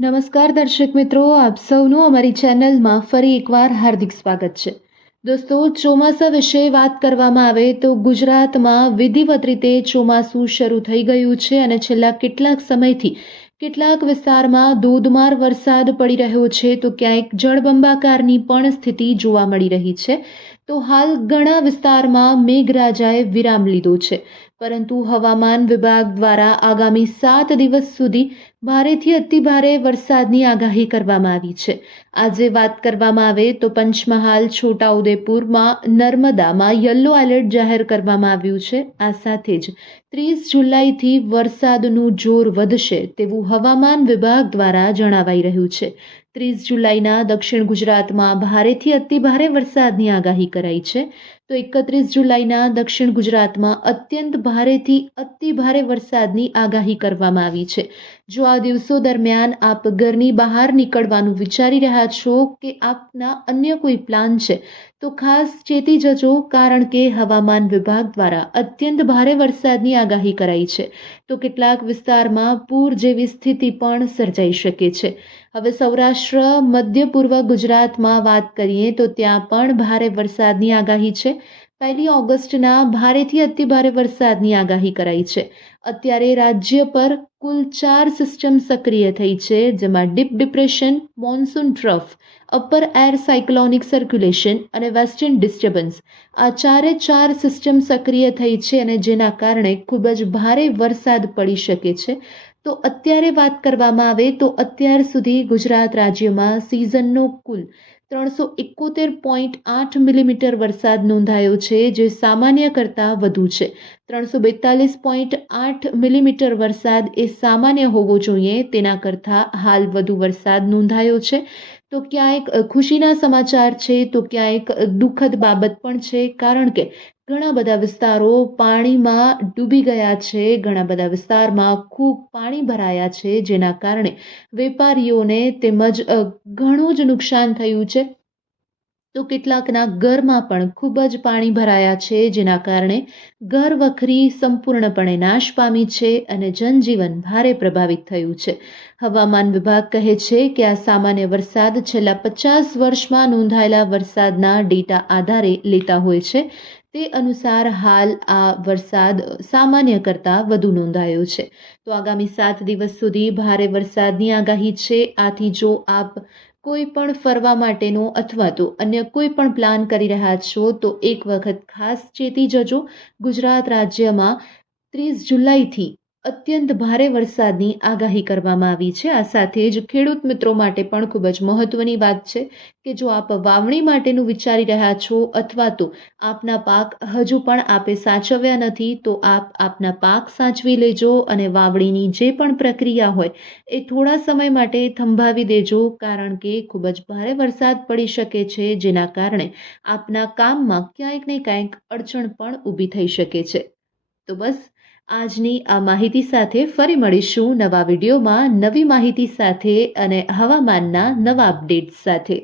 નમસ્કાર દર્શક મિત્રો, આપ સૌનું અમારી ચેનલમાં ફરી એકવાર હાર્દિક સ્વાગત છે. દોસ્તો, ચોમાસા વિશે વાત કરવામાં આવે તો ગુજરાતમાં વિધિવત રીતે ચોમાસું શરૂ થઈ ગયું છે અને છેલ્લા કેટલાક સમયથી કેટલાક વિસ્તારમાં ધોધમાર વરસાદ પડી રહ્યો છે તો ક્યાંક જળબંબાકારની પણ સ્થિતિ જોવા મળી રહી છે. તો હાલ ઘણા વિસ્તારમાં મેઘરાજાએ વિરામ લીધો છે, પરંતુ હવામાન વિભાગ દ્વારા આગામી 7 દિવસ સુધી ભારેથી અતિભારે વરસાદની આગાહી કરવામાં આવી છે. આજે વાત કરવામાં આવે તો પંચમહાલ, છોટાઉદેપુરમાં, નર્મદામાં યલો એલર્ટ જાહેર કરવામાં આવ્યું છે. આ સાથે જ 30 જુલાઈથી વરસાદનું જોર વધશે તેવું હવામાન વિભાગ દ્વારા જણાવાઈ રહ્યું છે. 30 જુલાઈના દક્ષિણ ગુજરાતમાં ભારેથી અતિભારે વરસાદની આગાહી કરાઈ છે. તો 31 જુલાઈના દક્ષિણ ગુજરાતમાં અત્યંત ભારેથી અતિભારે વરસાદની આગાહી કરવામાં આવી છે. જો આ દિવસો દરમિયાન આપ ઘરની બહાર નીકળવાનું વિચારી રહ્યા છો કે આપના અન્ય કોઈ પ્લાન છે તો ખાસ ચેતી જજો, કારણ કે હવામાન વિભાગ દ્વારા અત્યંત ભારે વરસાદની આગાહી કરાઈ છે. તો કેટલાક વિસ્તારમાં પૂર જેવી સ્થિતિ પણ સર્જાઈ શકે છે. હવે સૌરાષ્ટ્ર, મધ્ય પૂર્વ ગુજરાતમાં વાત કરીએ તો ત્યાં પણ ભારે વરસાદની આગાહી છે. 1 ઓગસ્ટના ભારેથી અતિભારે વરસાદની આગાહી કરાઈ છે. અત્યારે રાજ્ય પર કુલ 4 સિસ્ટમ સક્રિય થઈ છે, જેમાં deep depression, monsoon trough, upper air cyclonic circulation અને વેસ્ટર્ન ડિસ્ટર્બન્સ, આ 4 સિસ્ટમ સક્રિય થઈ છે અને જેના કારણે ખૂબ જ ભારે વરસાદ પડી શકે છે. તો અત્યારે વાત કરવામાં આવે તો અત્યાર સુધી ગુજરાત રાજ્યમાં સિઝનનો કુલ 371.8 મિલીમીટર વરસાદ નોંધાયો છે, જે સામાન્ય કરતાં વધુ છે. 342.8 મિલીમીટર વરસાદ એ સામાન્ય હોવો જોઈએ, તેના કરતાં હાલ વધુ વરસાદ નોંધાયો છે. તો ક્યાંક ખુશીના સમાચાર છે તો ક્યાંક દુઃખદ બાબત પણ છે, કારણ કે ઘણા બધા વિસ્તારો પાણીમાં ડૂબી ગયા છે, ઘણા બધા વિસ્તારમાં ખૂબ પાણી ભરાયા છે, જેના કારણે વેપારીઓને તેમજ ઘણું જ નુકસાન થયું છે. તો કેટલાકના ઘરમાં પણ ખૂબ જ પાણી ભરાયા છે, જેના કારણે ઘર વખરી સંપૂર્ણપણે નાશ પામી છે અને જનજીવન ભારે પ્રભાવિત થયું છે. હવામાન વિભાગ કહે છે કે આ સામાન્ય વરસાદ છેલ્લા 50 વર્ષમાં નોંધાયેલા વરસાદના ડેટા આધારે લેતા હોય છે. તે અનુસાર હાલ આ વરસાદ સામાન્ય કરતાં વધુ નોંધાયો છે. તો આગામી 7 દિવસ સુધી ભારે વરસાદની આગાહી છે. આથી જો આપ કોઈ પણ ફરવા માટેનો અથવા તો અન્ય કોઈ પણ પ્લાન કરી રહ્યા છો તો એક વખત ખાસ ચેતી જજો. ગુજરાત રાજ્યમાં 30 જુલાઈથી અત્યંત ભારે વરસાદની આગાહી કરવામાં આવી છે. આ સાથે જ ખેડૂત મિત્રો માટે પણ ખૂબ જ મહત્વની વાત છે કે જો આપ વાવણી માટેનું વિચારી રહ્યા છો અથવા તો આપના પાક હજુ પણ આપે સાચવ્યા નથી તો આપ આપના પાક સાચવી લેજો અને વાવણીની જે પણ પ્રક્રિયા હોય એ થોડા સમય માટે થંભાવી દેજો, કારણ કે ખૂબ જ ભારે વરસાદ પડી શકે છે, જેના કારણે આપના કામમાં ક્યાંક ને ક્યાંક અડચણ પણ ઊભી થઈ શકે છે. તો બસ આજની આ માહિતી સાથે ફરી મળીશું નવા વિડીયોમાં, નવી માહિતી સાથે અને હવામાનના નવા અપડેટ્સ સાથે.